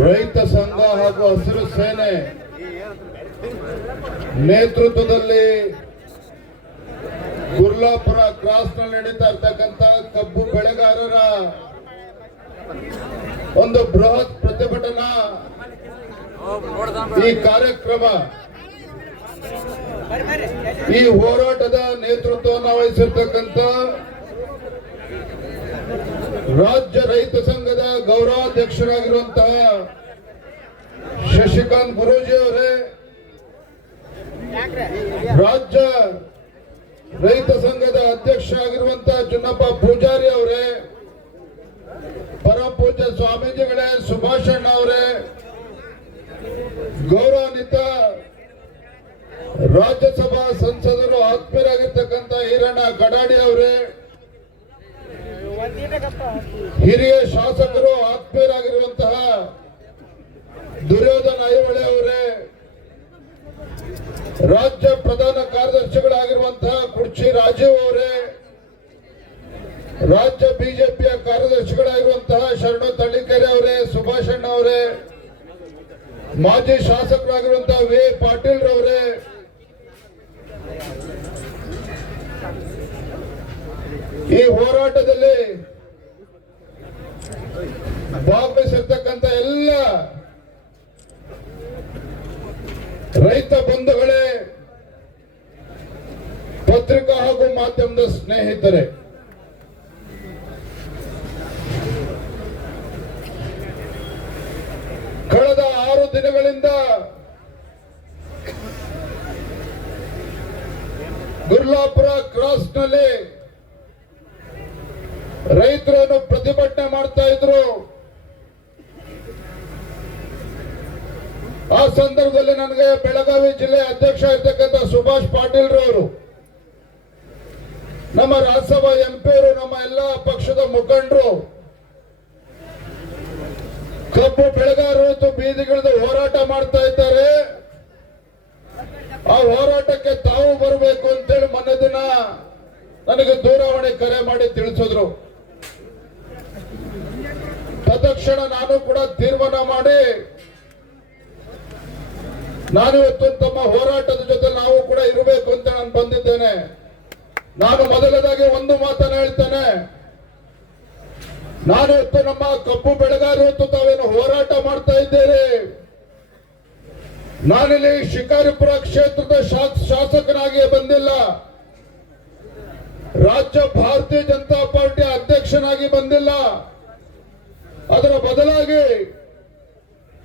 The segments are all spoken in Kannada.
ರೈತ ಸಂಘ ಹಾಗೂ ಹಸಿರು ಸೇನೆ ನೇತೃತ್ವದಲ್ಲಿ ಗುರ್ಲಾಪುರ ಕ್ರಾಸ್ನಲ್ಲಿ ನಡೀತಾ ಇರ್ತಕ್ಕಂತ ಕಬ್ಬು ಬೆಳೆಗಾರರ ಒಂದು ಬೃಹತ್ ಪ್ರತಿಭಟನಾ ಈ ಕಾರ್ಯಕ್ರಮ ಈ ಹೋರಾಟದ ನೇತೃತ್ವವನ್ನು ವಹಿಸಿರ್ತಕ್ಕಂಥ ರಾಜ್ಯ ರೈತ ಸಂಘದ ಗೌರವಾಧ್ಯಕ್ಷರಾಗಿರುವಂತಹ ಶಶಿಕಾಂತ್ ಗುರೂಜಿ ಅವರೇ, ರಾಜ್ಯ ರೈತ ಸಂಘದ ಅಧ್ಯಕ್ಷ ಆಗಿರುವಂತಹ ಚುನ್ನಪ್ಪ ಪೂಜಾರಿ ಅವರೇ ಪರಮ ಪೂಜ್ಯ ಸ್ವಾಮೀಜಿಗಳೇ ಸುಭಾಷಣ್ಣ ಅವರೇ ಗೌರವಾನ್ವಿತ ರಾಜ್ಯಸಭಾ ಸಂಸದರು ಆತ್ಮೀಯರಾಗಿರ್ತಕ್ಕಂಥ ಈರಣ್ಣ ಕಡಾಡಿ ಅವರೇ ಹಿರಿಯ ಶಾಸಕರು ಆತ್ಮೀಯರಾಗಿರುವಂತಹ ದುರ್ಯೋಧನ ಐಹೊಳೆ ಅವರೇ, ರಾಜ್ಯ ಪ್ರಧಾನ ಕಾರ್ಯದರ್ಶಿಗಳಾಗಿರುವಂತಹ ಕುರ್ಚಿ ರಾಜೀವ್ ಅವರೇ, ರಾಜ್ಯ ಬಿಜೆಪಿಯ ಕಾರ್ಯದರ್ಶಿಗಳಾಗಿರುವಂತಹ ಶರಣ ತಳ್ಳಿಕೆರೆ ಅವರೇ ಸುಭಾಷಣ್ಣ ಅವರೇ, ಮಾಜಿ ಶಾಸಕರಾಗಿರುವಂತಹ ವಿ ಪಾಟೀಲ್ ರವರೇ ಈ ಹೋರಾಟದಲ್ಲಿ ಭಾಗವಹಿಸಿರ್ತಕ್ಕಂಥ ಎಲ್ಲ ರೈತ ಬಂಧುಗಳೇ, ಪತ್ರಿಕಾ ಹಾಗೂ ಮಾಧ್ಯಮದ ಸ್ನೇಹಿತರೆ, ಕಳೆದ ಆರು ದಿನಗಳಿಂದ ಗುರ್ಲಾಪುರ ಕ್ರಾಸ್ ರೈತರನ್ನು ಪ್ರತಿಭಟನೆ ಮಾಡ್ತಾ ಇದ್ರು. ಆ ಸಂದರ್ಭದಲ್ಲಿ ನನಗೆ ಬೆಳಗಾವಿ ಜಿಲ್ಲೆ ಅಧ್ಯಕ್ಷ ಇರ್ತಕ್ಕಂಥ ಸುಭಾಷ್ ಪಾಟೀಲ್ ರವರು ನಮ್ಮ ರಾಜ್ಯಸಭಾ ಎಂಪಿಯವರು ನಮ್ಮ ಎಲ್ಲ ಪಕ್ಷದ ಮುಖಂಡರು, ಕಬ್ಬು ಬೆಳೆಗಾರರು ಬೀದಿಗಿಳಿದು ಹೋರಾಟ ಮಾಡ್ತಾ ಇದ್ದಾರೆ. ಆ ಹೋರಾಟಕ್ಕೆ ತಾವು ಬರಬೇಕು ಅಂತೇಳಿ ಮೊನ್ನೆ ದಿನ ನನಗೆ ದೂರವಾಣಿ ಕರೆ ಮಾಡಿ ತಿಳಿಸಿದ್ರು. ತತ್ಕ್ಷಣ ನಾನು ಕೂಡ ತೀರ್ಮಾನ ಮಾಡಿ, ನಾನು ಇವತ್ತು ತಮ್ಮ ಹೋರಾಟದ ಜೊತೆ ನಾವು ಕೂಡ ಇರಬೇಕು ಅಂತ ನಾನು ಬಂದಿದ್ದೇನೆ. ನಾನು ಮೊದಲದಾಗಿ ಒಂದು ಮಾತನ್ನ ಹೇಳ್ತೇನೆ. ನಾನು ಇವತ್ತು ನಮ್ಮ ಕಬ್ಬು ಬೆಳೆಗಾರರು ಹೊತ್ತು ತಾವೇನು ಹೋರಾಟ ಮಾಡ್ತಾ ಇದ್ದೇನೆ ನಾನಿಲ್ಲಿ ಶಿಕಾರಿಪುರ ಕ್ಷೇತ್ರದ ಶಾಸಕನಾಗಿಯೇ ಶಾಸಕನಾಗಿ ಬಂದಿಲ್ಲ. ರಾಜ್ಯ ಭಾರತೀಯ ಜನತಾ ಪಾರ್ಟಿ ಅಧ್ಯಕ್ಷನಾಗಿ ಬಂದಿಲ್ಲ. ಅದರ ಬದಲಾಗಿ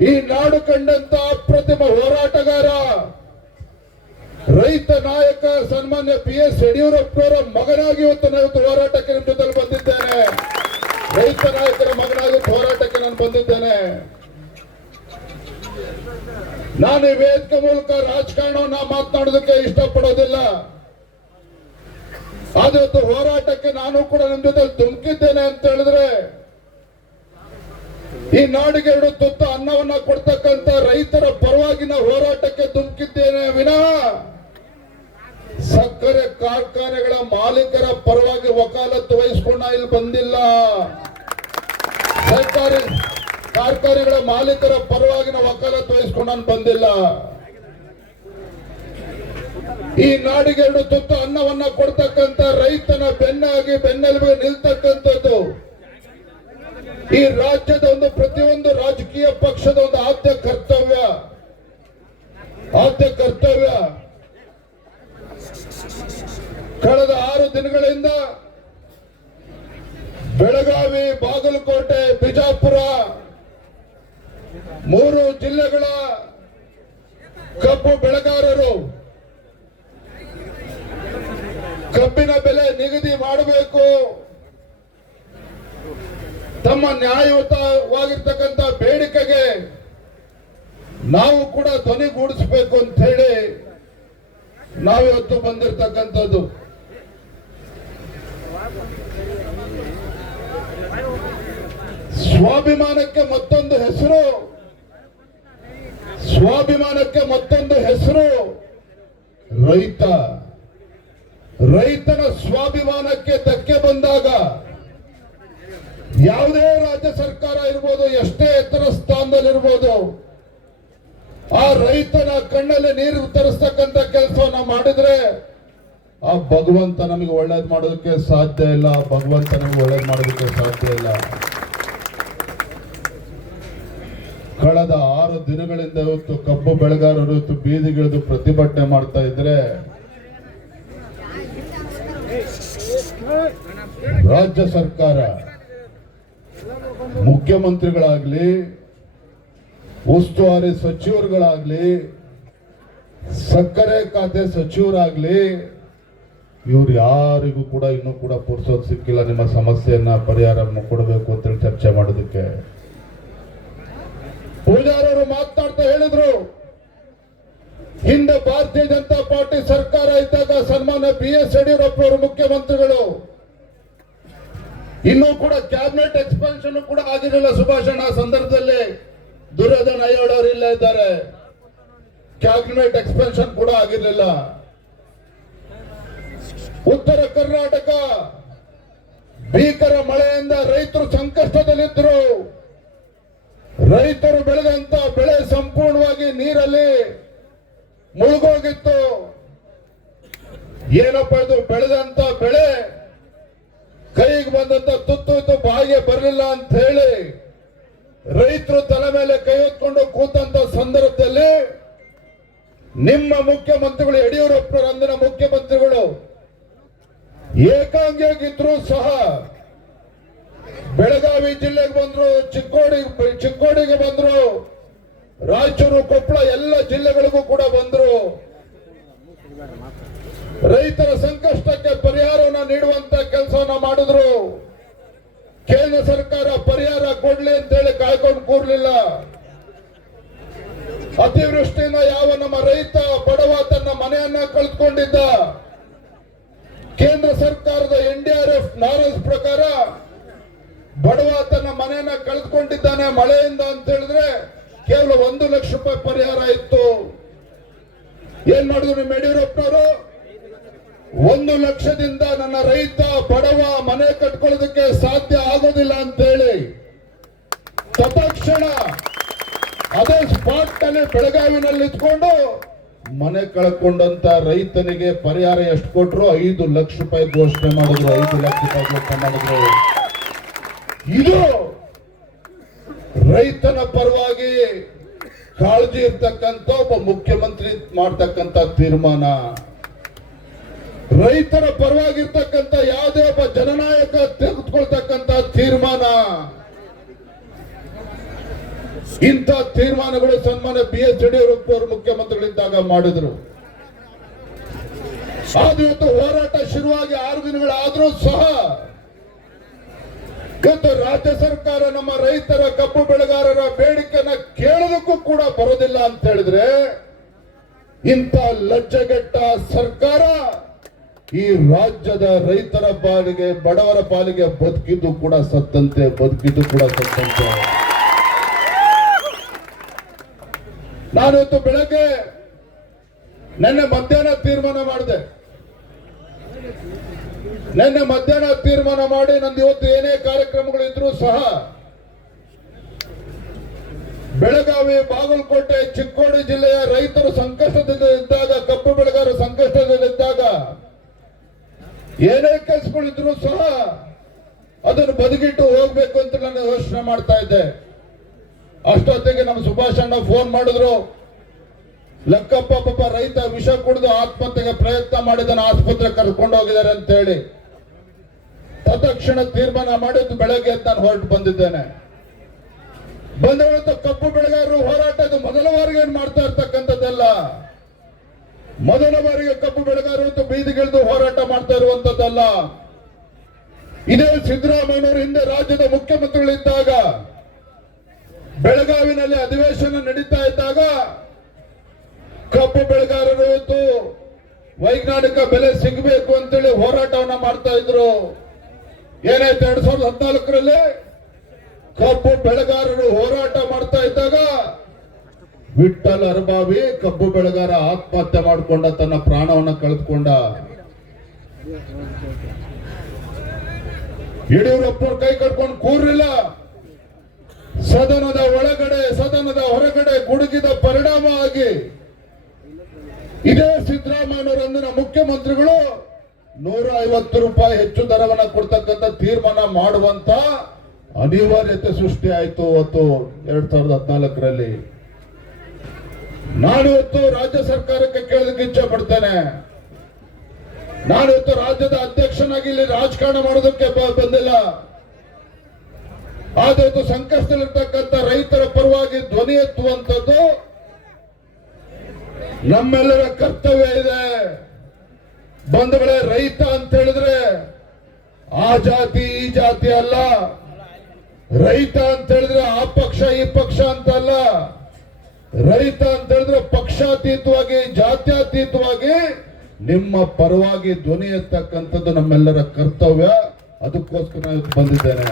ಈ ನಾಡು ಕಂಡಂತ ಅಪ್ರತಿಮ ಹೋರಾಟಗಾರ, ರೈತ ನಾಯಕ, ಸನ್ಮಾನ್ಯ ಪಿ ಎಸ್ ಯಡಿಯೂರಪ್ಪನವರ ಮಗನಾಗಿ ಇವತ್ತು ನಾನು ಹೋರಾಟಕ್ಕೆ ನಿಮ್ಮ ಜೊತೆ ಬಂದಿದ್ದೇನೆ. ರೈತ ನಾಯಕರ ಮಗನಾಗಿ ಹೋರಾಟಕ್ಕೆ ನಾನು ಬಂದಿದ್ದೇನೆ. ನಾನು ವೇದಿಕೆ ಮೂಲಕ ರಾಜಕಾರಣವನ್ನ ಮಾತನಾಡೋದಕ್ಕೆ ಇಷ್ಟಪಡೋದಿಲ್ಲ. ಆದ್ರೆ ಹೋರಾಟಕ್ಕೆ ನಾನು ಕೂಡ ನಿಮ್ಮ ಜೊತೆ ಧುಮುಕಿದ್ದೇನೆ ಅಂತ ಹೇಳಿದ್ರೆ ಈ ನಾಡಿಗೆ ಎರಡು ತುತ್ತು ಅನ್ನವನ್ನ ಕೊಡ್ತಕ್ಕಂತ ರೈತರ ಪರವಾಗಿನ ಹೋರಾಟಕ್ಕೆ ಧುಮುಕಿದ್ದೇನೆ ವಿನಃ ಸಕ್ಕರೆ ಕಾರ್ಖಾನೆಗಳ ಮಾಲೀಕರ ಪರವಾಗಿ ವಕಾಲತ್ತು ವಹಿಸ್ಕೊಂಡ ಇಲ್ಲಿ ಬಂದಿಲ್ಲ. ಸರ್ಕಾರಿ ಕಾರ್ಖಾನೆಗಳ ಮಾಲೀಕರ ಪರವಾಗಿನ ವಕಾಲತ್ತು ವಹಿಸ್ಕೊಂಡು ಬಂದಿಲ್ಲ. ಈ ನಾಡಿಗೆ ಎರಡು ತುತ್ತು ಅನ್ನವನ್ನ ಕೊಡ್ತಕ್ಕಂತ ರೈತನ ಬೆನ್ನಾಗಿ ಬೆನ್ನೆಲುಬಿಗೆ ನಿಲ್ತಕ್ಕಂಥದ್ದು ಈ ರಾಜ್ಯದ ಒಂದು ಪ್ರತಿಯೊಂದು ರಾಜಕೀಯ ಪಕ್ಷದ ಒಂದು ಆದ್ಯ ಕರ್ತವ್ಯ ಆದ್ಯ ಕರ್ತವ್ಯ ಕಳೆದ ಆರು ದಿನಗಳಿಂದ ಬೆಳಗಾವಿ ಬಾಗಲಕೋಟೆ ಬಿಜಾಪುರ ಮೂರು ಜಿಲ್ಲೆಗಳ ಕಬ್ಬು ಬೆಳೆಗಾರರು ಕಬ್ಬಿನ ಬೆಲೆ ನಿಗದಿ ಮಾಡಬೇಕು ತಮ್ಮ ನ್ಯಾಯಯುತವಾಗಿರ್ತಕ್ಕಂಥ ಬೇಡಿಕೆಗೆ ನಾವು ಕೂಡ ಧ್ವನಿಗೂಡಿಸಬೇಕು ಅಂತ ಹೇಳಿ ನಾವಿವತ್ತು ಬಂದಿರತಕ್ಕಂಥದ್ದು. ಸ್ವಾಭಿಮಾನಕ್ಕೆ ಮತ್ತೊಂದು ಹೆಸರು. ಸ್ವಾಭಿಮಾನಕ್ಕೆ ಮತ್ತೊಂದು ಹೆಸರು ರೈತ. ರೈತನ ಸ್ವಾಭಿಮಾನಕ್ಕೆ ಧಕ್ಕೆ ಬಂದಾಗ ಯಾವುದೇ ರಾಜ್ಯ ಸರ್ಕಾರ ಇರ್ಬೋದು, ಎಷ್ಟೇ ಎತ್ತರ ಸ್ಥಾನದಲ್ಲಿರ್ಬೋದು, ಆ ರೈತನ ಕಣ್ಣಲ್ಲಿ ನೀರು ತರಿಸ್ತಕ್ಕಂಥ ಕೆಲಸವನ್ನ ಮಾಡಿದ್ರೆ ಆ ಭಗವಂತ ನಮಗೆ ಒಳ್ಳೇದು ಮಾಡೋದಕ್ಕೆ ಸಾಧ್ಯ ಇಲ್ಲ ಭಗವಂತ ನಮಗೆ ಒಳ್ಳೇದು ಮಾಡೋದಕ್ಕೆ ಸಾಧ್ಯ ಇಲ್ಲ. ಕಳೆದ ಆರು ದಿನಗಳಿಂದ ಇವತ್ತು ಕಬ್ಬು ಬೆಳೆಗಾರರು ಇವತ್ತು ಬೀದಿಗಿಳಿದು ಪ್ರತಿಭಟನೆ ಮಾಡ್ತಾ ಇದ್ರೆ, ರಾಜ್ಯ ಸರ್ಕಾರ ಮುಖ್ಯಮಂತ್ರಿಗಳಾಗ್ಲಿ, ಉಸ್ತುವಾರಿ ಸಚಿವರುಗಳಾಗಲಿ, ಸಕ್ಕರೆ ಖಾತೆ ಸಚಿವರಾಗ್ಲಿ, ಇವ್ರು ಯಾರಿಗೂ ಕೂಡ ಇನ್ನೂ ಕೂಡ ಪುರ್ಸೋದ್ ಸಿಕ್ಕಿಲ್ಲ, ನಿಮ್ಮ ಸಮಸ್ಯೆಯನ್ನ ಪರಿಹಾರ ಕೊಡಬೇಕು ಅಂತೇಳಿ ಚರ್ಚೆ ಮಾಡೋದಕ್ಕೆ. ಪೂಜಾರವರು ಮಾತಾಡ್ತಾ ಹೇಳಿದ್ರು, ಹಿಂದೆ ಭಾರತೀಯ ಜನತಾ ಪಾರ್ಟಿ ಸರ್ಕಾರ ಇದ್ದಾಗ ಸನ್ಮಾನ್ಯ ಬಿ ಎಸ್ ಯಡಿಯೂರಪ್ಪ ಅವರು ಮುಖ್ಯಮಂತ್ರಿಗಳು ಇನ್ನೂ ಕೂಡ ಕ್ಯಾಬಿನೆಟ್ ಎಕ್ಸ್ಪಾನ್ಷನ್ ಕೂಡ ಆಗಿರಲಿಲ್ಲ ಸುಭಾಷಣ ಸಂದರ್ಭದಲ್ಲಿ. ದುರ್ಯೋಧನ ಅಯ್ಯೋಡ್ ಅವರು ಇಲ್ಲ ಇದ್ದಾರೆ. ಕ್ಯಾಬಿನೆಟ್ ಎಕ್ಸ್ಪಾನ್ಷನ್ ಕೂಡ ಆಗಿರಲಿಲ್ಲ. ಉತ್ತರ ಕರ್ನಾಟಕ, ಭೀಕರ ಮಳೆಯಿಂದ ರೈತರು ಸಂಕಷ್ಟದಲ್ಲಿದ್ದರು ರೈತರು ಬೆಳೆದಂತ ಬೆಳೆ ಸಂಪೂರ್ಣವಾಗಿ ನೀರಲ್ಲಿ ಮುಳುಗೋಗಿತ್ತು. ಏನಪ್ಪ ಇದು ಬೆಳೆದಂತ ಬೆಳೆ? ಕೈಗೆ ಬಂದಂತ ತುತ್ತು ಬಾಯಿಗೆ ಬರಲಿಲ್ಲ ಅಂತ ಹೇಳಿ ರೈತರು ತಲೆ ಮೇಲೆ ಕೈ ಹೊತ್ಕೊಂಡು ಕೂತಂತ ಸಂದರ್ಭದಲ್ಲಿ ನಿಮ್ಮ ಮುಖ್ಯಮಂತ್ರಿಗಳು, ಯಡಿಯೂರಪ್ಪನವರು ಅಂದಿನ ಮುಖ್ಯಮಂತ್ರಿಗಳು ಏಕಾಂಗಿಯಾಗಿದ್ರು ಸಹ ಬೆಳಗಾವಿ ಜಿಲ್ಲೆಗೆ ಬಂದ್ರು, ಚಿಕ್ಕೋಡಿ, ಚಿಕ್ಕೋಡಿಗೆ ಬಂದ್ರು, ರಾಯಚೂರು, ಕೊಪ್ಪಳ ಎಲ್ಲ ಜಿಲ್ಲೆಗಳಿಗೂ ಕೂಡ ಬಂದ್ರು. ರೈತರ ಸಂಕಷ್ಟಕ್ಕೆ ಪರಿಹಾರವನ್ನು ನೀಡುವಂತ ಕೆಲಸವನ್ನ ಮಾಡಿದ್ರು. ಕೇಂದ್ರ ಸರ್ಕಾರ ಪರಿಹಾರ ಕೊಡ್ಲಿ ಅಂತೇಳಿ ಕಾಯ್ಕೊಂಡು ಕೂರ್ಲಿಲ್ಲ. ಅತಿವೃಷ್ಟಿಯಿಂದ ಯಾವ ನಮ್ಮ ರೈತ ಬಡವ ತನ್ನ ಮನೆಯನ್ನ ಕಳೆದುಕೊಂಡಿದ್ದ ಕೇಂದ್ರ ಸರ್ಕಾರದ N D R F knowledge ಪ್ರಕಾರ ಬಡವ ತನ್ನ ಮನೆಯನ್ನ ಕಳೆದುಕೊಂಡಿದ್ದಾನೆ ಮಳೆಯಿಂದ ಅಂತ ಹೇಳಿದ್ರೆ ಕೇವಲ ಒಂದು ಲಕ್ಷ ರೂಪಾಯಿ ಪರಿಹಾರ ಇತ್ತು. ಏನ್ ಮಾಡಿದ್ರು ನಿಮ್ಮ ಯಡಿಯೂರಪ್ಪನವರು? ಒಂದು ಲಕ್ಷದಿಂದ ನನ್ನ ರೈತ ಬಡವ ಮನೆ ಕಟ್ಕೊಳ್ಳೋದಕ್ಕೆ ಸಾಧ್ಯ ಆಗೋದಿಲ್ಲ ಅಂತ ಹೇಳಿ ತತ್ಕ್ಷಣ ಅದೇ ಸ್ಪಾಟ್ನಲ್ಲಿ ಬೆಳಗಾವಿನಲ್ಲಿ ಇದ್ಕೊಂಡು ಮನೆ ಕಳ್ಕೊಂಡಂತ ರೈತನಿಗೆ ಪರಿಹಾರ ಎಷ್ಟು ಕೊಟ್ರು? ಐದು ಲಕ್ಷ ರೂಪಾಯಿ ಘೋಷಣೆ ಮಾಡಿದ್ರು. ಐದು ಲಕ್ಷ ರೂಪಾಯಿ ಘೋಷಣೆ ಮಾಡಿದ್ರು. ಇದು ರೈತನ ಪರವಾಗಿ ಕಾಳಜಿ ಇರ್ತಕ್ಕಂಥ ಒಬ್ಬ ಮುಖ್ಯಮಂತ್ರಿ ಮಾಡ್ತಕ್ಕಂಥ ತೀರ್ಮಾನ. ರೈತರ ಪರವಾಗಿರ್ತಕ್ಕಂಥ ಯಾವುದೇ ಒಬ್ಬ ಜನನಾಯಕ ತೆಗೆದುಕೊಳ್ತಕ್ಕಂತ ತೀರ್ಮಾನ. ಇಂಥ ತೀರ್ಮಾನಗಳು ಸನ್ಮಾನ್ಯ ಬಿ ಎಸ್ ಯಡಿಯೂರಪ್ಪ ಅವರು ಮುಖ್ಯಮಂತ್ರಿಗಳಿದ್ದಾಗ ಮಾಡಿದ್ರು. ಇವತ್ತು ಹೋರಾಟ ಶುರುವಾಗಿ ಆರು ದಿನಗಳಾದ್ರೂ ಸಹ ರಾಜ್ಯ ಸರ್ಕಾರ ನಮ್ಮ ರೈತರ ಕಬ್ಬು ಬೆಳೆಗಾರರ ಬೇಡಿಕೆನ ಕೇಳೋದಕ್ಕೂ ಕೂಡ ಬರೋದಿಲ್ಲ ಅಂತ ಹೇಳಿದ್ರೆ ಇಂಥ ಲಜ್ಜೆಗೆಟ್ಟ ಸರ್ಕಾರ ಈ ರಾಜ್ಯದ ರೈತರ ಪಾಲಿಗೆ, ಬಡವರ ಪಾಲಿಗೆ ಬದುಕಿದ್ದು ಕೂಡ ಸತ್ತಂತೆ, ಬದುಕಿದ್ದು ಕೂಡ ಸತ್ತಂತೆ. ನಾನಿವತ್ತು ಬೆಳಗ್ಗೆ ನಿನ್ನೆ ಮಧ್ಯಾಹ್ನ ತೀರ್ಮಾನ ಮಾಡಿದೆ. ನಿನ್ನೆ ಮಧ್ಯಾಹ್ನ ತೀರ್ಮಾನ ಮಾಡಿ ನಂದು ಇವತ್ತು ಏನೇ ಕಾರ್ಯಕ್ರಮಗಳು ಇದ್ರೂ ಸಹ ಬೆಳಗಾವಿ, ಬಾಗಲಕೋಟೆ, ಚಿಕ್ಕೋಡಿ ಜಿಲ್ಲೆಯ ರೈತರು ಸಂಕಷ್ಟದಿಂದ ಇದ್ದಾಗ ಕಬ್ಬು ಬೆಳೆಗಾರರು ಸಂಕಷ್ಟದಲ್ಲಿದ್ದಾಗ ಏನೇ ಕೆಲಸಗಳಿದ್ರು ಸಹ ಅದನ್ನು ಬದುಕಿಟ್ಟು ಹೋಗ್ಬೇಕು ಅಂತ ನಾನು ಯೋಚನೆ ಮಾಡ್ತಾ ಇದ್ದೆ. ಅಷ್ಟೊತ್ತಿಗೆ ನಮ್ಮ ಸುಭಾಷ್ ಅಣ್ಣ ಫೋನ್ ಮಾಡಿದ್ರು. ಲಕ್ಕಪ್ಪ ಪಾಪ ರೈತ ವಿಷ ಕುಡಿದು ಆತ್ಮಹತ್ಯೆಗೆ ಪ್ರಯತ್ನ ಮಾಡಿದನ ಆಸ್ಪತ್ರೆ ಕರ್ಕೊಂಡು ಹೋಗಿದ್ದಾರೆ ಅಂತ ಹೇಳಿ. ತತ್ಕ್ಷಣ ತೀರ್ಮಾನ ಮಾಡಿದ್ದು ಬೆಳಗ್ಗೆ ನಾನು ಹೊರಟು ಬಂದಿದ್ದೇನೆ. ಬಂದ ಕಪ್ಪು ಬೆಳೆಗಾರರು ಹೋರಾಟದ ಮೊದಲ ಬಾರಿಗೆ ಏನ್ ಮಾಡ್ತಾ ಇರ್ತಕ್ಕಂಥದ್ದಲ್ಲ? ಮೊದಲ ಬಾರಿಗೆ ಕಬ್ಬು ಬೆಳೆಗಾರರು ಬೀದಿಗಿಳಿದು ಹೋರಾಟ ಮಾಡ್ತಾ ಇರುವಂತದ್ದಲ್ಲ. ಇದೇ ಸಿದ್ದರಾಮಯ್ಯವರು ಹಿಂದೆ ರಾಜ್ಯದ ಮುಖ್ಯಮಂತ್ರಿಗಳಿದ್ದಾಗ, ಬೆಳಗಾವಿನಲ್ಲಿ ಅಧಿವೇಶನ ನಡೀತಾ ಇದ್ದಾಗ ಕಬ್ಬು ಬೆಳೆಗಾರರು ಇವತ್ತು ವೈಜ್ಞಾನಿಕ ಬೆಲೆ ಸಿಗಬೇಕು ಅಂತೇಳಿ ಹೋರಾಟವನ್ನ ಮಾಡ್ತಾ ಇದ್ರು. ಏನಾಯ್ತು ಎರಡ್ ಸಾವಿರದ ಹದಿನಾಲ್ಕರಲ್ಲಿ ಕಬ್ಬು ಬೆಳೆಗಾರರು ಹೋರಾಟ ಮಾಡ್ತಾ ಇದ್ದಾಗ ವಿಠಲ್ ಅರಬಾವಿ ಕಬ್ಬು ಬೆಳೆಗಾರ ಆತ್ಮಹತ್ಯೆ ಮಾಡಿಕೊಂಡ ತನ್ನ ಪ್ರಾಣವನ್ನ ಕಳೆದುಕೊಂಡ. ಯಡಿಯೂರಪ್ಪ ಕೈ ಕಟ್ಕೊಂಡು ಕೂರ್ಲಿಲ್ಲ. ಸದನದ ಒಳಗಡೆ, ಸದನದ ಹೊರಗಡೆ ಗುಡುಗಿದ ಪರಿಣಾಮ ಆಗಿ ಇದೇ ಸಿದ್ದರಾಮಯ್ಯನವರಂದಿನ ಮುಖ್ಯಮಂತ್ರಿಗಳು ನೂರ ಐವತ್ತು ರೂಪಾಯಿ ಹೆಚ್ಚು ದರವನ್ನ ಕೊಡ್ತಕ್ಕಂಥ ತೀರ್ಮಾನ ಮಾಡುವಂತ ಅನಿವಾರ್ಯತೆ ಸೃಷ್ಟಿ ಆಯ್ತು ಅವತ್ತು ಎರಡ್ ಸಾವಿರದ ಹದಿನಾಲ್ಕರಲ್ಲಿ. ನಾನು ಇವತ್ತು ರಾಜ್ಯ ಸರ್ಕಾರಕ್ಕೆ ಕೇಳಲಿಕ್ಕೆ ಇಚ್ಛೆ ಪಡ್ತೇನೆ ನಾನು ಇವತ್ತು ರಾಜ್ಯದ ಅಧ್ಯಕ್ಷನಾಗಿ ಇಲ್ಲಿ ರಾಜಕಾರಣ ಮಾಡೋದಕ್ಕೆ ಬಂದಿಲ್ಲ. ಆದ್ರೆ ಇವತ್ತು ಸಂಕಷ್ಟದಲ್ಲಿರ್ತಕ್ಕಂಥ ರೈತರ ಪರವಾಗಿ ಧ್ವನಿ ಎತ್ತುವಂಥದ್ದು ನಮ್ಮೆಲ್ಲರ ಕರ್ತವ್ಯ ಇದೆ. ಬಂಧುಗಳೇ, ರೈತ ಅಂತ ಹೇಳಿದ್ರೆ ಆ ಜಾತಿ, ಈ ಜಾತಿ ಅಲ್ಲ. ರೈತ ಅಂತ ಹೇಳಿದ್ರೆ ಆ ಪಕ್ಷ, ಈ ಪಕ್ಷ ಅಂತ ಅಲ್ಲ. ರೈತ ಅಂತ ಹೇಳಿದ್ರೆ ಪಕ್ಷಾತೀತವಾಗಿ, ಜಾತ್ಯಾತೀತವಾಗಿ ನಿಮ್ಮ ಪರವಾಗಿ ಧ್ವನಿ ಎತ್ತಕ್ಕಂಥದ್ದು ನಮ್ಮೆಲ್ಲರ ಕರ್ತವ್ಯ. ಅದಕ್ಕೋಸ್ಕರ ಬಂದಿದ್ದೇನೆ.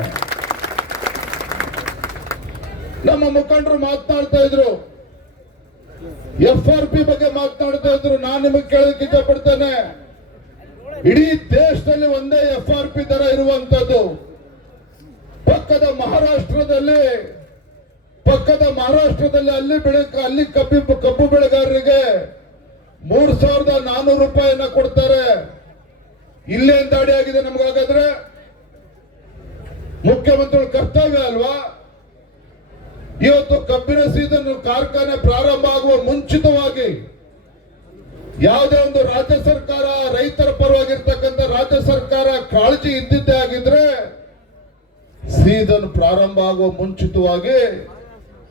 ನಮ್ಮ ಮುಖಂಡರು ಮಾತನಾಡ್ತಾ ಇದ್ರು. ಎಫ್ ಆರ್ ಪಿ ಬಗ್ಗೆ ಮಾತನಾಡ್ತಾ ಇದ್ರು. ನಾನು ನಿಮಗೆ ಕೇಳೋದಕ್ಕೆ ಇಷ್ಟಪಡ್ತೇನೆ. ಇಡೀ ದೇಶದಲ್ಲಿ ಒಂದೇ ಎಫ್ ಆರ್ ಪಿ ದರ ಇರುವಂತದ್ದು ಪಕ್ಕದ ಮಹಾರಾಷ್ಟ್ರದಲ್ಲಿ ಪಕ್ಕದ ಮಹಾರಾಷ್ಟ್ರದಲ್ಲಿ ಅಲ್ಲಿ ಬೆಳೆ ಅಲ್ಲಿ ಕಬ್ಬಿ ಕಬ್ಬು ಬೆಳೆಗಾರರಿಗೆ ಮೂರ್ ಸಾವಿರದ ನಾನೂರು ರೂಪಾಯಿಯನ್ನ ಕೊಡ್ತಾರೆ. ಇಲ್ಲೇನ್ ದಾಡಿ ಆಗಿದೆ ನಮ್ಗಾಗಾದ್ರೆ ಮುಖ್ಯಮಂತ್ರಿಗಳ ಕರ್ತವ್ಯ ಅಲ್ವಾ? ಇವತ್ತು ಕಬ್ಬಿನ ಸೀಸನ್ ಕಾರ್ಖಾನೆ ಪ್ರಾರಂಭ ಆಗುವ ಮುಂಚಿತವಾಗಿ ಯಾವುದೇ ಒಂದು ರಾಜ್ಯ ಸರ್ಕಾರ, ರೈತರ ಪರವಾಗಿರ್ತಕ್ಕಂಥ ರಾಜ್ಯ ಸರ್ಕಾರ ಕಾಳಜಿ ಇದ್ದಿದ್ದೇ ಆಗಿದ್ರೆ ಸೀಸನ್ ಪ್ರಾರಂಭ ಆಗುವ ಮುಂಚಿತವಾಗಿ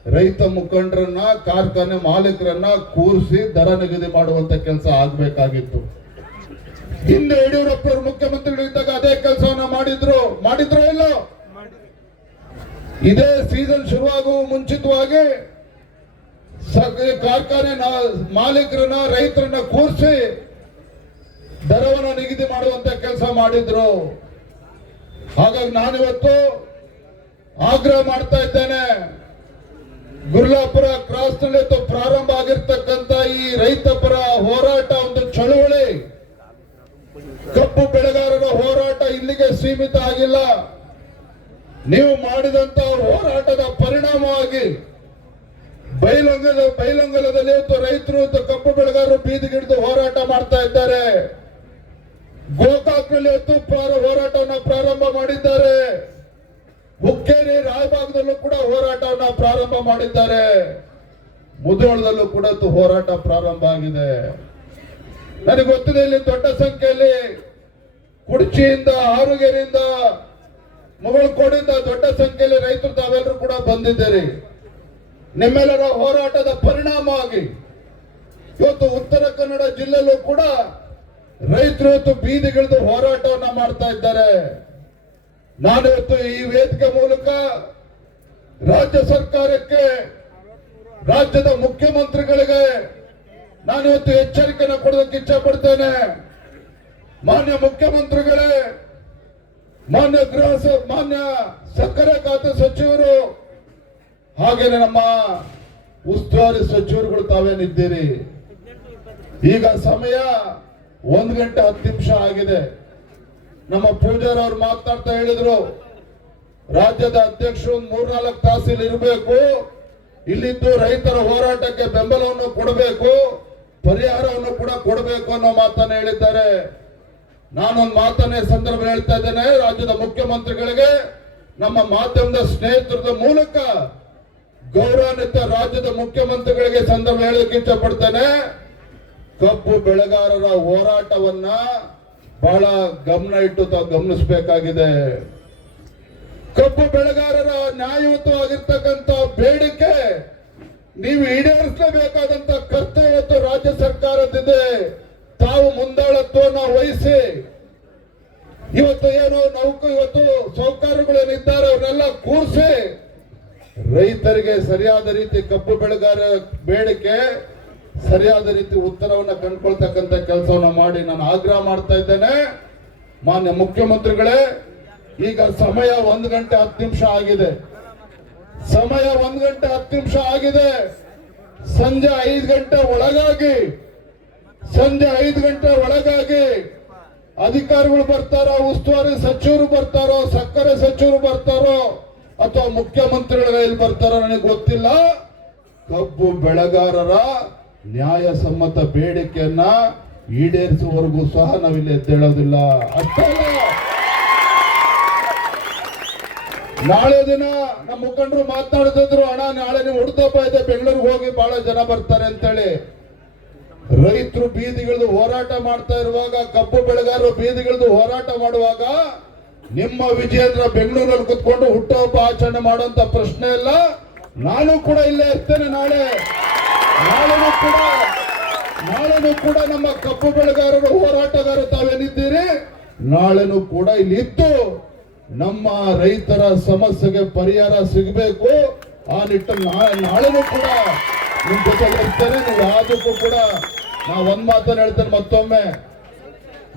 ರೈತ ಮುಖಂಡರನ್ನ, ಕಾರ್ಖಾನೆ ಮಾಲೀಕರನ್ನ ಕೂರಿಸಿ ದರ ನಿಗದಿ ಮಾಡುವಂತ ಕೆಲಸ ಆಗ್ಬೇಕಾಗಿತ್ತು. ಹಿಂದೆ ಯಡಿಯೂರಪ್ಪ ಮುಖ್ಯಮಂತ್ರಿಗಳಿದ್ದಾಗ ಅದೇ ಕೆಲಸವನ್ನ ಮಾಡಿದ್ರು. ಮಾಡಿದ್ರು ಇಲ್ಲ? ಇದೇ ಸೀಸನ್ ಶುರುವಾಗುವ ಮುಂಚಿತವಾಗಿ ಕಾರ್ಖಾನೆ ಮಾಲೀಕರನ್ನ, ರೈತರನ್ನ ಕೂರಿಸಿ ದರವನ್ನ ನಿಗದಿ ಮಾಡುವಂತ ಕೆಲಸ ಮಾಡಿದ್ರು. ಹಾಗಾಗಿ ನಾನಿವತ್ತು ಆಗ್ರಹ ಮಾಡ್ತಾ ಇದ್ದೇನೆ. ಗುರ್ಲಾಪುರ ಕ್ರಾಸ್ನಲ್ಲಿ ಪ್ರಾರಂಭ ಆಗಿರ್ತಕ್ಕಂತ ಈ ರೈತ ಪರ ಹೋರಾಟ ಒಂದು ಚಳುವಳಿ. ಕಬ್ಬು ಬೆಳೆಗಾರರ ಹೋರಾಟ ಇಲ್ಲಿಗೆ ಸೀಮಿತ ಆಗಿಲ್ಲ. ನೀವು ಮಾಡಿದಂತ ಹೋರಾಟದ ಪರಿಣಾಮವಾಗಿ ಬೈಲೊಂಗಲ ಬೈಲಂಗಲದಲ್ಲಿ ರೈತರು ಕಬ್ಬು ಬೆಳೆಗಾರರು ಬೀದಿಗಿಡಿದು ಹೋರಾಟ ಮಾಡ್ತಾ ಇದ್ದಾರೆ. ಗೋಕಾಕ್ನಲ್ಲಿ ಇವತ್ತು ಹೋರಾಟವನ್ನ ಪ್ರಾರಂಭ ಮಾಡಿದ್ದಾರೆ. ಹುಕ್ಕೇರಿ ರಾಯಭಾಗದಲ್ಲೂ ಕೂಡ ಹೋರಾಟವನ್ನ ಪ್ರಾರಂಭ ಮಾಡಿದ್ದಾರೆ. ಮುದ್ರೋಳದಲ್ಲೂ ಕೂಡ ಹೋರಾಟ ಪ್ರಾರಂಭ ಆಗಿದೆ. ನನಗೆ ಗೊತ್ತಿದೆ ಇಲ್ಲಿ ದೊಡ್ಡ ಸಂಖ್ಯೆಯಲ್ಲಿ ಕುಡ್ಚಿಯಿಂದ, ಆರುಗೆರೆಯಿಂದ, ಮುಗಳಕೋಡಿಂದ ದೊಡ್ಡ ಸಂಖ್ಯೆಯಲ್ಲಿ ರೈತರು ತಾವೆಲ್ಲರೂ ಕೂಡ ಬಂದಿದ್ದೀರಿ. ನಿಮ್ಮೆಲ್ಲರ ಹೋರಾಟದ ಪರಿಣಾಮವಾಗಿ ಇವತ್ತು ಉತ್ತರ ಕನ್ನಡ ಜಿಲ್ಲೆಯಲ್ಲೂ ಕೂಡ ರೈತರು ಇವತ್ತು ಬೀದಿಗಿಳಿದು ಹೋರಾಟವನ್ನ ಮಾಡ್ತಾ ಇದ್ದಾರೆ. ನಾನು ಇವತ್ತು ಈ ವೇದಿಕೆ ಮೂಲಕ ರಾಜ್ಯ ಸರ್ಕಾರಕ್ಕೆ, ರಾಜ್ಯದ ಮುಖ್ಯಮಂತ್ರಿಗಳಿಗೆ ನಾನು ಇವತ್ತು ಎಚ್ಚರಿಕೆಯನ್ನು ಕೊಡೋದಕ್ಕೆ ಇಚ್ಛೆ ಪಡ್ತೇನೆ ಮಾನ್ಯ ಮುಖ್ಯಮಂತ್ರಿಗಳೇ, ಮಾನ್ಯ ಗೃಹ ಮಾನ್ಯ ಸಕ್ಕರೆ ಖಾತೆ ಸಚಿವರು ಹಾಗೇನೆ ನಮ್ಮ ಉಸ್ತುವಾರಿ ಸಚಿವರುಗಳು ತಾವೇನಿದ್ದೀರಿ? ಈಗ ಸಮಯ ಒಂದು ಗಂಟೆ ಹತ್ತು ನಿಮಿಷ ಆಗಿದೆ. ನಮ್ಮ ಪೂಜಾರ್ ಅವ್ರು ಮಾತನಾಡ್ತಾ ಹೇಳಿದ್ರು, ರಾಜ್ಯದ ಅಧ್ಯಕ್ಷರು ಮೂರ್ನಾಲ್ಕು ತಾಸು ಇಲ್ಲಿ ಇರಬೇಕು, ಇಲ್ಲಿದ್ದು ರೈತರ ಹೋರಾಟಕ್ಕೆ ಬೆಂಬಲವನ್ನು ಕೊಡಬೇಕು, ಪರಿಹಾರವನ್ನು ಕೂಡ ಕೊಡಬೇಕು ಅನ್ನೋ ಮಾತನ್ನ ಹೇಳಿದ್ದಾರೆ. ನಾನೊಂದು ಮಾತನ್ನೇ ಸಂದರ್ಭ ಹೇಳ್ತಾ ಇದ್ದೇನೆ, ರಾಜ್ಯದ ಮುಖ್ಯಮಂತ್ರಿಗಳಿಗೆ ನಮ್ಮ ಮಾಧ್ಯಮದ ಸ್ನೇಹಿತರದ ಮೂಲಕ ಗೌರವಾನ್ವಿತ ರಾಜ್ಯದ ಮುಖ್ಯಮಂತ್ರಿಗಳಿಗೆ ಸಂದರ್ಭ ಹೇಳಕ್ಕೆ ಇಷ್ಟಪಡ್ತೇನೆ ಪಡ್ತೇನೆ ಕಬ್ಬು ಬೆಳೆಗಾರರ ಹೋರಾಟವನ್ನ ಬಹಳ ಗಮನ ಇಟ್ಟು ತಾವು ಗಮನಿಸಬೇಕಾಗಿದೆ. ಕಬ್ಬು ಬೆಳೆಗಾರರ ನ್ಯಾಯಯುತವಾಗಿರ್ತಕ್ಕಂಥ ಬೇಡಿಕೆ ನೀವು ಈಡೇರಿಸಲೇಬೇಕಾದಂತ ಕರ್ತವ್ಯ ಇವತ್ತು ರಾಜ್ಯ ಸರ್ಕಾರದಿದೆ ತಾವು ಮುಂದಾಳತ್ವವನ್ನು ವಹಿಸಿ. ಇವತ್ತು ಏನು ನೌಕ ಇವತ್ತು ಸೌಕರ್ಯಗಳೇನಿದ್ದಾರೆ ಅವರೆಲ್ಲ ಕೂರಿಸಿ. ರೈತರಿಗೆ ಸರಿಯಾದ ರೀತಿ ಕಬ್ಬು ಬೆಳೆಗಾರ ಬೇಡಿಕೆ ಸರಿಯಾದ ರೀತಿ ಉತ್ತರವನ್ನು ಕಂಡುಕೊಳ್ತಕ್ಕಂಥ ಕೆಲಸವನ್ನ ಮಾಡಿ ನಾನು ಆಗ್ರಹ ಮಾಡ್ತಾ ಇದ್ದೇನೆ. ಮಾನ್ಯ ಮುಖ್ಯಮಂತ್ರಿಗಳೇ, ಈಗ ಸಮಯ ಒಂದು ಗಂಟೆ ಹತ್ತು ನಿಮಿಷ ಆಗಿದೆ. ಸಮಯ ಒಂದು ಗಂಟೆ ಹತ್ತು ನಿಮಿಷ ಆಗಿದೆ. ಸಂಜೆ ಐದು ಗಂಟೆ ಒಳಗಾಗಿ, ಸಂಜೆ ಐದು ಗಂಟೆ ಒಳಗಾಗಿ ಅಧಿಕಾರಿಗಳು ಬರ್ತಾರೋ, ಉಸ್ತುವಾರಿ ಸಚಿವರು ಬರ್ತಾರೋ, ಸಕ್ಕರೆ ಸಚಿವರು ಬರ್ತಾರೋ, ಅಥವಾ ಮುಖ್ಯಮಂತ್ರಿಗಳ ಎಲ್ಲಿ ಬರ್ತಾರೋ ನನಗೆ ಗೊತ್ತಿಲ್ಲ. ಕಬ್ಬು ಬೆಳೆಗಾರರ ನ್ಯಾಯಸಮ್ಮತ ಬೇಡಿಕೆಯನ್ನ ಈಡೇರಿಸುವವರೆಗೂ ಸಹ ನಾವಿಲ್ಲಿ ಎದ್ದೇಳೋದಿಲ್ಲ ಅಷ್ಟೇ ನಾಳೆ ದಿನ ನಮ್ಮ ಮುಖಂಡರು ಮಾತನಾಡ್ತಿದ್ರು ಅಣ್ಣ, ನಾಳೆ ನೀವು ಹುಡ್ತಪ್ಪ ಇದೆ, ಬೆಂಗಳೂರಿಗೆ ಹೋಗಿ ಬಹಳ ಜನ ಬರ್ತಾರೆ ಅಂತೇಳಿ. ರೈತರು ಬೀದಿಗಿಳಿದು ಹೋರಾಟ ಮಾಡ್ತಾ ಇರುವಾಗ, ಕಬ್ಬು ಬೆಳೆಗಾರರು ಬೀದಿಗಿಳಿದು ಹೋರಾಟ ಮಾಡುವಾಗ, ನಿಮ್ಮ ವಿಜೇಂದ್ರ ಬೆಂಗಳೂರಲ್ಲಿ ಕುತ್ಕೊಂಡು ಹುಟ್ಟುಹಬ್ಬ ಆಚರಣೆ ಮಾಡುವಂತ ಪ್ರಶ್ನೆ ಇಲ್ಲ. ನಾನು ಕೂಡ ಇಲ್ಲೇ ಇರ್ತೇನೆ ನಾಳೆ. ನಾಳೆನೂ ಕೂಡ ನಾಳೆನೂ ಕೂಡ ನಮ್ಮ ಕಬ್ಬು ಬೆಳೆಗಾರರು ಹೋರಾಟಗಾರರು ತಾವೇನಿದ್ದೀರಿ ನಾಳೆನೂ ಕೂಡ ಇಲ್ಲಿ ಇತ್ತು ನಮ್ಮ ರೈತರ ಸಮಸ್ಯೆಗೆ ಪರಿಹಾರ ಸಿಗಬೇಕು. ಆ ನಿಟ್ಟಿನಲ್ಲಿ ನಾಳೆ ನಾಳೆನೂ ಕೂಡ ನಿಮ್ ಜೊತೆ ಇರ್ತೇನೆ. ನೀವು ಯಾವುದಕ್ಕೂ ಕೂಡ ನಾ ಒಂದ್ ಮಾತನ್ನ ಹೇಳ್ತೇನೆ ಮತ್ತೊಮ್ಮೆ.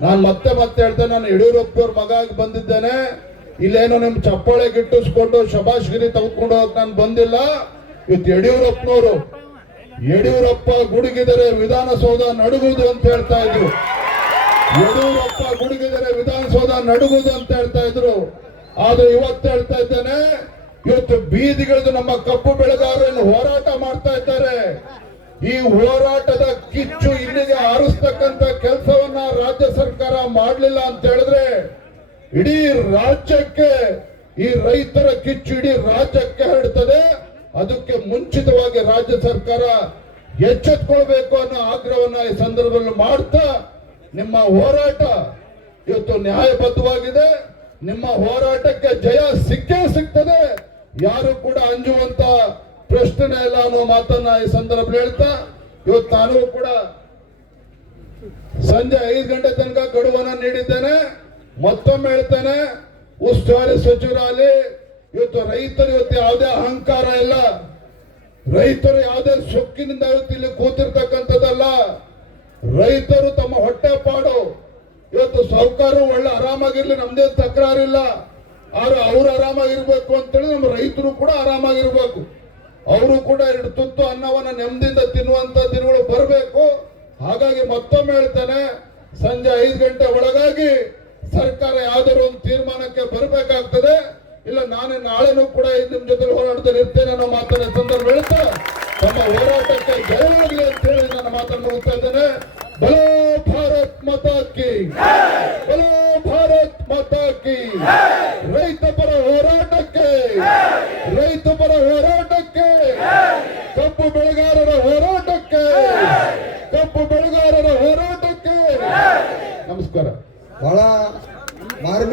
ನಾನು ಮತ್ತೆ ಮತ್ತೆ ಹೇಳ್ತೇನೆ, ನಾನು ಯಡಿಯೂರಪ್ಪನವ್ರ ಮಗ ಆಗಿ ಬಂದಿದ್ದೇನೆ. ಇಲ್ಲೇನೋ ನಿಮ್ ಚಪ್ಪಾಳೆ ಗಿಟ್ಟಿಸ್ಕೊಂಡು ಶಬಾಷ್ಗಿರಿ ತಗೊಂಡು ಹೋಗಕ್ ನಾನು ಬಂದಿಲ್ಲ. ಇವತ್ತು ಯಡಿಯೂರಪ್ಪನವರು ಯಡಿಯೂರಪ್ಪ ಗುಡುಗಿದರೆ ವಿಧಾನಸೌಧ ನಡುಗುವುದು ಅಂತ ಹೇಳ್ತಾ ಇದ್ರು. ಯಡಿಯೂರಪ್ಪ ಗುಡುಗಿದರೆ ವಿಧಾನಸೌಧ ನಡುಗುವುದು ಅಂತ ಹೇಳ್ತಾ ಇದ್ರು. ಆದ್ರೆ ಇವತ್ತು ಹೇಳ್ತಾ ಇದ್ದೇನೆ, ಇವತ್ತು ಬೀದಿಗಿಳಿದು ನಮ್ಮ ಕಪ್ಪು ಬೆಳೆಗಾರರನ್ನು ಹೋರಾಟ ಮಾಡ್ತಾ ಇದ್ದಾರೆ. ಈ ಹೋರಾಟದ ಕಿಚ್ಚು ಇಲ್ಲಿಗೆ ಆರಿಸ್ತಕ್ಕಂತ ಕೆಲಸವನ್ನ ರಾಜ್ಯ ಸರ್ಕಾರ ಮಾಡಲಿಲ್ಲ ಅಂತ ಹೇಳಿದ್ರೆ ಇಡೀ ರಾಜ್ಯಕ್ಕೆ, ಈ ರೈತರ ಕಿಚ್ಚು ಇಡೀ ರಾಜ್ಯಕ್ಕೆ ಹರಡ್ತದೆ. ಅದಕ್ಕೆ ಮುಂಚಿತವಾಗಿ ರಾಜ್ಯ ಸರ್ಕಾರ ಎಚ್ಚೆತ್ಕೊಳ್ಬೇಕು ಅನ್ನೋ ಆಗ್ರಹವನ್ನ ಈ ಸಂದರ್ಭದಲ್ಲಿ ಮಾಡ್ತಾ ನಿಮ್ಮ ಹೋರಾಟ ಇವತ್ತು ನ್ಯಾಯಬದ್ಧವಾಗಿದೆ. ನಿಮ್ಮ ಹೋರಾಟಕ್ಕೆ ಜಯ ಸಿಕ್ಕೇ ಸಿಗ್ತದೆ. ಯಾರು ಕೂಡ ಅಂಜುವಂತ ಪ್ರಶ್ನೆ ಇಲ್ಲ ಅನ್ನೋ ಮಾತನ್ನ ಈ ಸಂದರ್ಭ ಹೇಳ್ತಾ, ಇವತ್ತು ನಾನು ಕೂಡ ಸಂಜೆ ಐದು ಗಂಟೆ ತನಕ ಗಡುವನ್ನ ನೀಡಿದ್ದೇನೆ. ಮತ್ತೊಮ್ಮೆ ಹೇಳ್ತೇನೆ, ಉಸ್ತುವಾರಿ ಸಚಿವರಾಗಲಿ ಇವತ್ತು ರೈತರು ಇವತ್ತು ಯಾವುದೇ ಅಹಂಕಾರ ಇಲ್ಲ. ರೈತರು ಯಾವುದೇ ಸೊಕ್ಕಿನಿಂದ ಇವತ್ತು ಇಲ್ಲಿ ಕೂತಿರ್ತಕ್ಕಂಥದ್ದಲ್ಲ. ರೈತರು ತಮ್ಮ ಹೊಟ್ಟೆ ಪಾಡು. ಇವತ್ತು ಸಾಹುಕಾರರು ಒಳ್ಳೆ ಆರಾಮಾಗಿರ್ಲಿ, ನಮ್ದೇ ತಕರಾರಿಲ್ಲ. ಆದ್ರೆ ಅವ್ರು ಆರಾಮಾಗಿರ್ಬೇಕು ಅಂತೇಳಿ ನಮ್ಮ ರೈತರು ಕೂಡ ಆರಾಮಾಗಿರ್ಬೇಕು. ಅವರು ಕೂಡ ಎರಡು ತುತ್ತು ಅನ್ನವನ್ನ ನೆಮ್ಮದಿಯಿಂದ ತಿನ್ನುವಂತ ದಿನಗಳು ಬರಬೇಕು. ಹಾಗಾಗಿ ಮತ್ತೊಮ್ಮೆ ಹೇಳ್ತೇನೆ, ಸಂಜೆ ಐದು ಗಂಟೆ ಒಳಗಾಗಿ ಸರ್ಕಾರ ಯಾವ್ದಾದ್ರು ಒಂದು ತೀರ್ಮಾನಕ್ಕೆ ಬರಬೇಕಾಗ್ತದೆ. ಇಲ್ಲ, ನಾನು ನಾಳೆನೂ ಕೂಡ ನಿಮ್ಮ ಜೊತೆ ಹೋರಾಡ್ತಾ ಇರ್ತೇನೆ ಅನ್ನೋ ಮಾತನ್ನ ಸಂದರ್ಭ ಹೇಳ್ತಾ, ನಮ್ಮ ಹೋರಾಟಕ್ಕೆ ಜಯವಾಗಲಿ ಅಂತ ಹೇಳಿ ನನ್ನ ಮಾತನ್ನು ಹೋಗ್ತಾ ಇದ್ದೇನೆ. ಬಲೋ ಭಾರತ್ ಮತಾಕಿ ಬಲೋ ಭಾರತ್ ಮತಾಕಿ ರೈತ ಪರ ಹೋರಾಟಕ್ಕೆ ರೈತ ಪರ ಹೋರಾಟಕ್ಕೆ ಕಬ್ಬು ಬೆಳೆಗಾರರ ಹೋರಾಟಕ್ಕೆ ಕಬ್ಬು ಬೆಳೆಗಾರರ ಹೋರಾಟಕ್ಕೆ ನಮಸ್ಕಾರ. ಬಹಳ ಮಾರ್ಮಿಕ